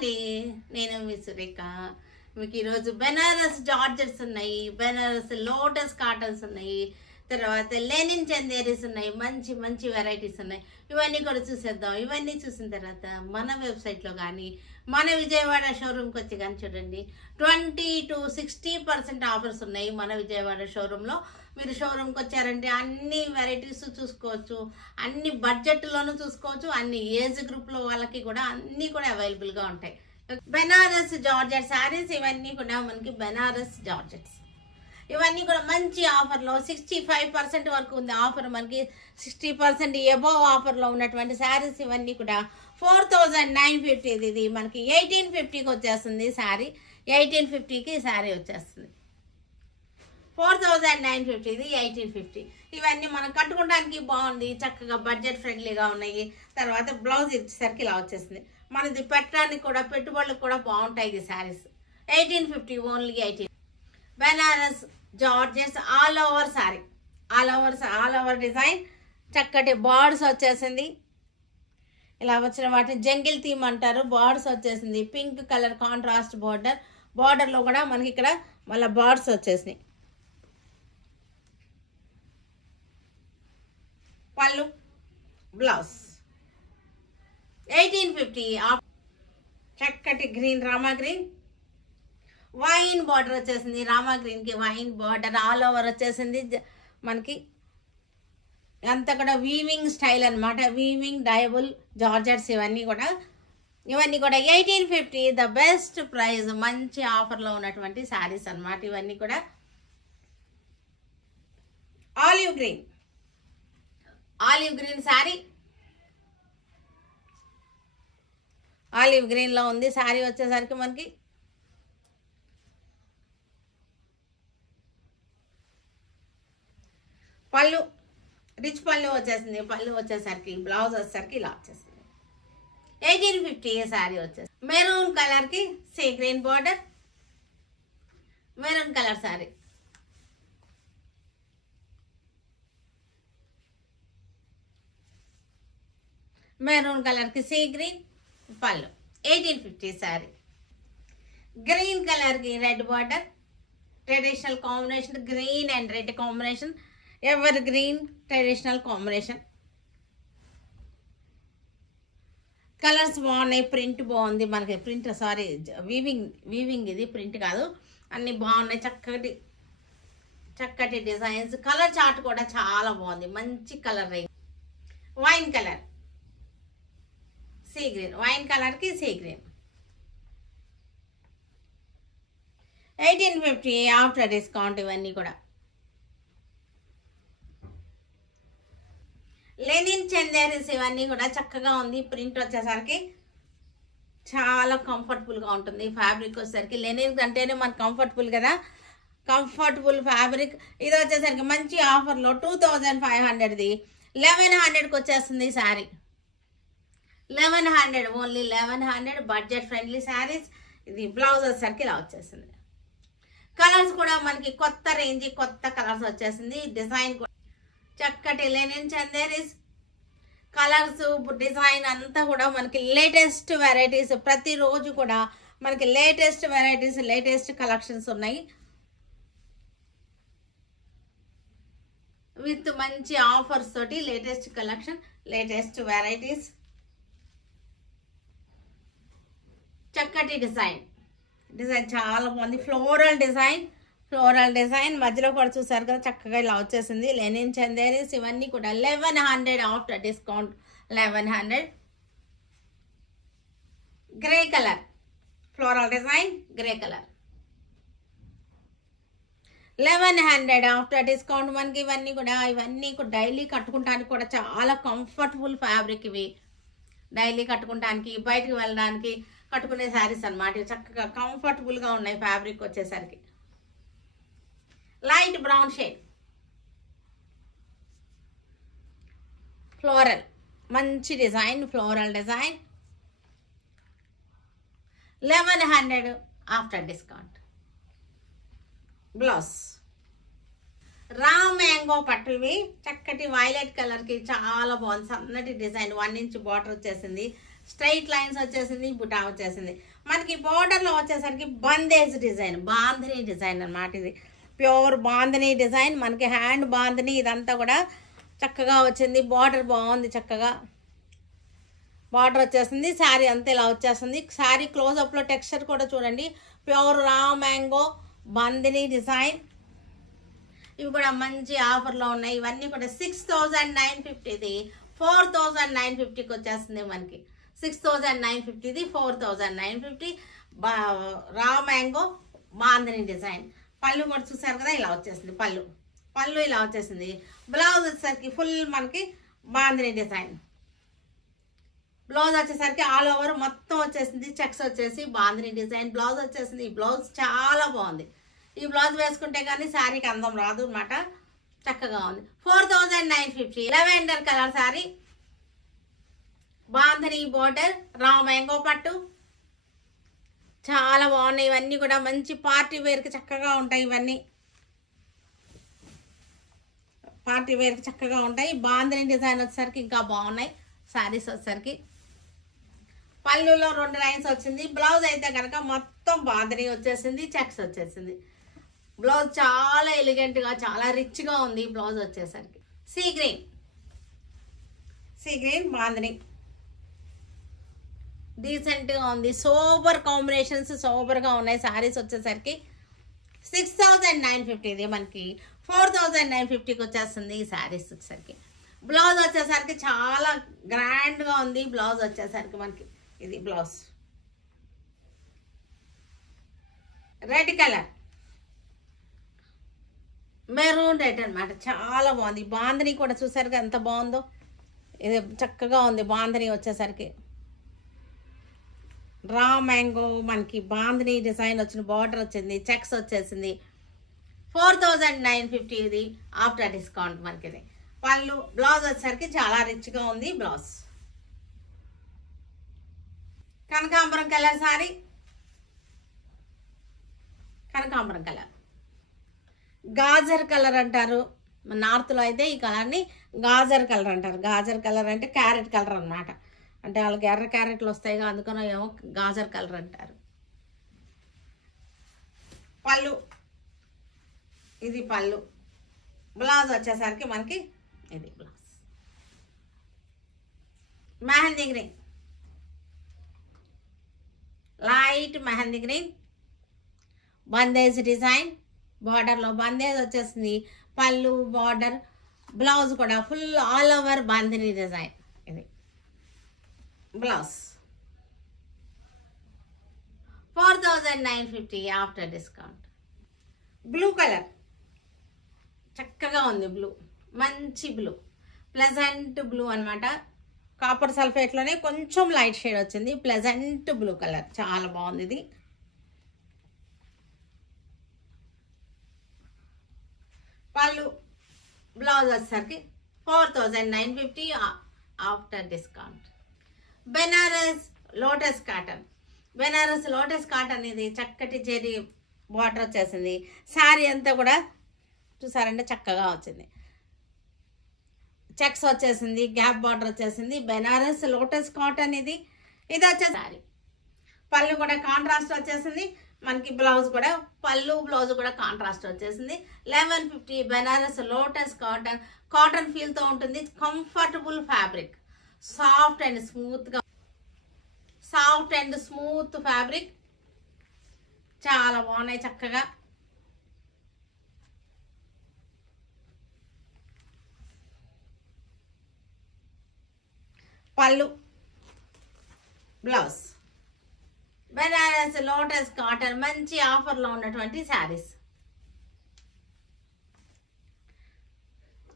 అండి, నేను మీ సురేఖ. మీకు ఈరోజు బెనారస్ జార్జెట్స్ ఉన్నాయి, బెనారస్ లోటస్ కాటన్స్ ఉన్నాయి, తర్వాత లెనిన్ చందేరీస్ ఉన్నాయి, మంచి మంచి వెరైటీస్ ఉన్నాయి. ఇవన్నీ కూడా చూసేద్దాం. ఇవన్నీ చూసిన తర్వాత మన వెబ్సైట్లో కానీ మన విజయవాడ షోరూమ్కి వచ్చి కానీ చూడండి, 20 to 60% ఆఫర్స్ ఉన్నాయి మన విజయవాడ షోరూంలో. మీరు షోరూమ్కి వచ్చారంటే అన్ని వెరైటీస్ చూసుకోవచ్చు, అన్ని బడ్జెట్లోనూ చూసుకోవచ్చు, అన్ని ఏజ్ గ్రూప్లో వాళ్ళకి కూడా అన్నీ కూడా అవైలబుల్గా ఉంటాయి. బెనారస్ జార్జెట్ శారీస్ ఇవన్నీ కూడా మనకి బెనారస్ జార్జెట్స్ ఇవన్నీ కూడా మంచి ఆఫర్లో 65% వరకు ఉంది ఆఫర్. మనకి 60% ఎబోవ్ ఆఫర్లో ఉన్నటువంటి శారీస్ ఇవన్నీ కూడా 4950. ఇది మనకి 1850కి వచ్చేస్తుంది శారీ. 1850కి శారీ వచ్చేస్తుంది. 4950, ఇది 1850. ఇవన్నీ మనం కట్టుకోవడానికి బాగుంది, చక్కగా బడ్జెట్ ఫ్రెండ్లీగా ఉన్నాయి. తర్వాత బ్లౌజ్ ఇచ్చేసరికి ఇలా వచ్చేస్తుంది. మనది పెట్టడానికి కూడా పెట్టుబడులకు కూడా బాగుంటాయి ఈ saris. 1850 only 18. Banaras georgettes all over sari, all over design, చక్కటి బార్డర్స్ వచ్చేసింది. ఇలా వచ్చిన వాటిని జంగిల్ థీమ్ అంటారు. బార్డర్స్ వచ్చేసింది, పింక్ కలర్ కాంట్రాస్ట్ బార్డర్లో కూడా మనకి ఇక్కడ మళ్ళీ బార్డర్స్ వచ్చేసినాయి. పళ్ళు, బ్లౌజ్ 1850. చక్కటి green, Rama green, wine border వచ్చేసింది. రామా గ్రీన్కి వైన్ బార్డర్ ఆల్ ఓవర్ వచ్చేసింది. మనకి అంతా కూడా వీవింగ్ స్టైల్ అనమాట, వీవింగ్ డయబుల్ జార్జెట్స్ ఇవన్నీ కూడా 1850. ద బెస్ట్ ప్రైస్, మంచి ఆఫర్లో ఉన్నటువంటి శారీస్ అనమాట ఇవన్నీ కూడా. ఆలివ్ గ్రీన్ శారీ, ఆలివ్ గ్రీన్లో ఉంది శారీ వచ్చేసరికి మనకి. పళ్ళు రిచ్ పళ్ళు వచ్చేసింది. పళ్ళు వచ్చేసరికి బ్లౌజ్ వచ్చేసరికి ఇలా వచ్చేసింది. 1850 శారీ వచ్చేసి. మెరూన్ కలర్కి sea green border, maroon colour sari. Maroon కలర్కి సీ గ్రీన్ పళ్ళు. 1850 శారీ. గ్రీన్ కలర్కి red border, traditional combination, green and red combination, ever green traditional combination. Colours బాగున్నాయి, ప్రింట్ బాగుంది మనకి. ప్రింట్ సారీ వీవింగ్ ఇది ప్రింట్ కాదు, అన్నీ బాగున్నాయి. చక్కటి డిజైన్స్. కలర్ చార్ట్ కూడా చాలా బాగుంది, మంచి colour range. Wine colour sea green, wine కలర్కి సీ గ్రీన్. 1850 after discount. ఇవన్నీ కూడా లెనిన్ చందేరీస్ ఇవన్నీ కూడా చక్కగా ఉంది. ప్రింట్ వచ్చేసరికి చాలా కంఫర్టబుల్గా ఉంటుంది. ఫ్యాబ్రిక్ వచ్చేసరికి లెనిన్ అంటేనే మనకు కంఫర్టబుల్ కదా, కంఫర్టబుల్ ఫ్యాబ్రిక్. ఇది వచ్చేసరికి మంచి ఆఫర్లో 2500ది 1100కి వచ్చేస్తుంది sari. 1100 only 1100 budget friendly saris. ఇది బ్లౌజ్ వచ్చేసరికి ఇలా వచ్చేసింది. కలర్స్ కూడా మనకి కొత్త రేంజ్, కొత్త కలర్స్ వచ్చేసింది. డిజైన్ కూడా చక్కటి లెనిన్ చందేరీస్. కలర్స్ డిజైన్ అంతా కూడా మనకి లేటెస్ట్ వెరైటీస్. ప్రతిరోజు కూడా మనకి లేటెస్ట్ వెరైటీస్, లేటెస్ట్ కలెక్షన్స్ ఉన్నాయి విత్ మంచి ఆఫర్స్ తోటి. లేటెస్ట్ కలెక్షన్, లేటెస్ట్ వెరైటీస్, చక్కటి డిజైన్ చాలా బాగుంది. ఫ్లోరల్ డిజైన్ మధ్యలో కూడా చూసారు కదా, చక్కగా ఇలా వచ్చేసింది. లెనిన్ చందేరీస్ ఇవన్నీ కూడా 1100 after discount. 1100. Grey colour floral design, grey colour 1100 after discount. మనకి ఇవన్నీ కూడా డైలీ కట్టుకుంటానికి కూడా చాలా కంఫర్టబుల్ ఫ్యాబ్రిక్. ఇవి డైలీ కట్టుకుంటానికి, బయటకు వెళ్ళడానికి కట్టుకునే శారీస్ అనమాట. చక్కగా కంఫర్టబుల్గా ఉన్నాయి. ఫ్యాబ్రిక్ వచ్చేసరికి లైట్ బ్రౌన్ షేడ్, ఫ్లోరల్, మంచి design, floral design. 1100 after discount. Blouse raw mango పట్టు. ఇవి చక్కటి వైలెట్ కలర్కి చాలా బాగుంది. సన్నటి డిజైన్, 1 ఇంచ్ బార్డర్ వచ్చేసింది. స్ట్రైట్ లైన్స్ వచ్చేసింది, బుటా వచ్చేసింది. మనకి బోర్డర్లో వచ్చేసరికి బందేజ్ డిజైన్, బాంధనీ డిజైన్ అన్నమాట. ఇది ప్యూర్ బాంధనీ డిజైన్, మనకి హ్యాండ్ బాంధనీ ఇదంతా కూడా చక్కగా వచ్చింది. బార్డర్ బాగుంది, చక్కగా బార్డర్ వచ్చేసింది. శారీ అంతా ఇలా వచ్చేస్తుంది. శారీ క్లోజప్లో టెక్స్చర్ కూడా చూడండి, pure raw mango bandhani design. ఇవి కూడా మంచి ఆఫర్లో ఉన్నాయి. ఇవన్నీ కూడా 6,950, 4,950కి వచ్చేస్తుంది మనకి. 6,950, 4,950 రా మ్యాంగో బాంధనీ డిజైన్. పళ్ళు కూడా చూసారు కదా, ఇలా వచ్చేసింది పళ్ళు ఇలా వచ్చేసింది. బ్లౌజ్ వచ్చేసరికి ఫుల్ మనకి బాంధనీ డిజైన్. బ్లౌజ్ వచ్చేసరికి ఆల్ ఓవర్ మొత్తం వచ్చేసింది, చెక్స్ వచ్చేసి బాంధనీ డిజైన్ బ్లౌజ్ వచ్చేసింది. ఈ బ్లౌజ్ చాలా బాగుంది. ఈ బ్లౌజ్ వేసుకుంటే కానీ శారీకి అందం రాదు అనమాట, చక్కగా ఉంది. 4,950, lavender colour sari, bandhani border, raw mango పట్టు, చాలా బాగున్నాయి. ఇవన్నీ కూడా మంచి పార్టీ వేర్కి చక్కగా ఉంటాయి. ఇవన్నీ పార్టీ వేర్కి చక్కగా ఉంటాయి. బాంధనీ డిజైన్ వచ్చేసరికి ఇంకా బాగున్నాయి శారీస్ వచ్చేసరికి. పళ్ళులో 2 లైన్స్ వచ్చింది. బ్లౌజ్ అయితే కనుక మొత్తం బాంధనీ వచ్చేసింది, చెక్స్ వచ్చేసింది. బ్లౌజ్ చాలా ఎలిగెంట్గా చాలా రిచ్గా ఉంది. బ్లౌజ్ వచ్చేసరికి సీ గ్రీన్ బాంధనీ డీసెంట్గా ఉంది. సోబర్ కాంబినేషన్స్ సోబర్గా ఉన్నాయి శారీస్ వచ్చేసరికి. 6,950, ఇది మనకి 4,950కి వచ్చేస్తుంది ఈ శారీస్ వచ్చేసరికి. బ్లౌజ్ వచ్చేసరికి చాలా గ్రాండ్గా ఉంది. బ్లౌజ్ వచ్చేసరికి మనకి ఇది blouse red colour, maroon red అనమాట, చాలా బాగుంది. బాంధనీ కూడా చూసారుగా ఎంత బాగుందో, ఇది చక్కగా ఉంది. బాంధనీ వచ్చేసరికి రా మ్యాంగో మనకి బాంధనీ డిజైన్ వచ్చిన బార్డర్ వచ్చింది, చెక్స్ వచ్చేసింది. 4,950 ఇది ఆఫ్టర్ డిస్కౌంట్ మనకి. ఇది పళ్ళు. బ్లౌజ్ వచ్చేసరికి చాలా రిచ్గా ఉంది బ్లౌజ్. కనకాంబరం కలర్ సారీ, కనకాంబరం కలర్, గాజర్ కలర్ అంటారు నార్త్లో అయితే. ఈ కలర్ని గాజర్ కలర్ అంటారు. గాజర్ కలర్ అంటే క్యారెట్ కలర్ అన్నమాట. అంటే వాళ్ళకి ఎర్ర క్యారెట్లు వస్తాయిగా, అందుకని ఏమో గాజర్ కలర్ అంటారు. పళ్ళు, ఇది పళ్ళు. బ్లౌజ్ వచ్చేసరికి మనకి ఇది blouse. Mehndi green, light mehndi green, bandhej design, బార్డర్లో బందేజ్ వచ్చేసింది. పళ్ళు, బార్డర్, బ్లౌజ్ కూడా full all over bandhani design. ఇది blouse. 4,950 after discount. Blue colour చక్కగా ఉంది. బ్లూ మంచి బ్లూ, ప్లెజెంట్ బ్లూ అనమాట. కాపర్ సల్ఫేట్లోనే కొంచెం లైట్ షేడ్ వచ్చింది. ప్లెజెంట్ బ్లూ కలర్, చాలా బాగుంది ఇది. పళ్ళు, బ్లౌజ్ వచ్చేసరికి 4,950 after discount. Banaras lotus cotton, Banaras lotus cotton ఇది చక్కటి జెరీ బార్డర్ వచ్చేసింది. శారీ అంతా కూడా చూసారంటే చక్కగా వచ్చింది. చెక్స్ వచ్చేసింది, గ్యాప్ బార్డర్ వచ్చేసింది. బెనారస్ లోటస్ కాటన్ ఇది వచ్చేసి శారీ. పళ్ళు కూడా కాంట్రాస్ట్ వచ్చేసింది మనకి. బ్లౌజ్ కూడా పళ్ళు బ్లౌజ్ కూడా కాంట్రాస్ట్ వచ్చేసింది. 1150 బెనారస్ లోటస్ కాటన్. కాటన్ ఫీల్తో ఉంటుంది. Comfortable fabric, soft and smooth fabric, చాలా బాగున్నాయి చక్కగా. పళ్ళు, బ్లౌజ్. బెనారస్ లోటస్ కాటన్ మంచి ఆఫర్లో ఉన్నటువంటి శారీస్.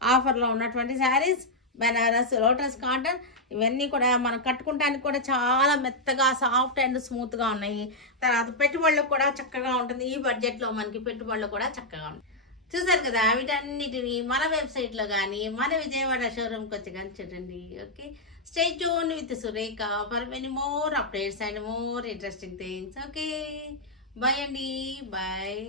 ఆఫర్లో ఉన్నటువంటి శారీస్ బెనారస్ లోటస్ కాటన్. ఇవన్నీ కూడా మనం కట్టుకుంటానికి కూడా చాలా మెత్తగా సాఫ్ట్ అండ్ స్మూత్గా ఉన్నాయి. తర్వాత పెట్టుబడులకు కూడా చక్కగా ఉంటుంది. ఈ బడ్జెట్లో మనకి పెట్టుబడులు కూడా చక్కగా ఉంటాయి. చూసారు కదా, వీటన్నిటిని మన వెబ్సైట్లో కానీ మన విజయవాడ షోరూమ్కి వచ్చి కానీ చూడండి. Okay, stay tuned with Surekha for many more updates and more interesting things. Okay, bye Andy, bye.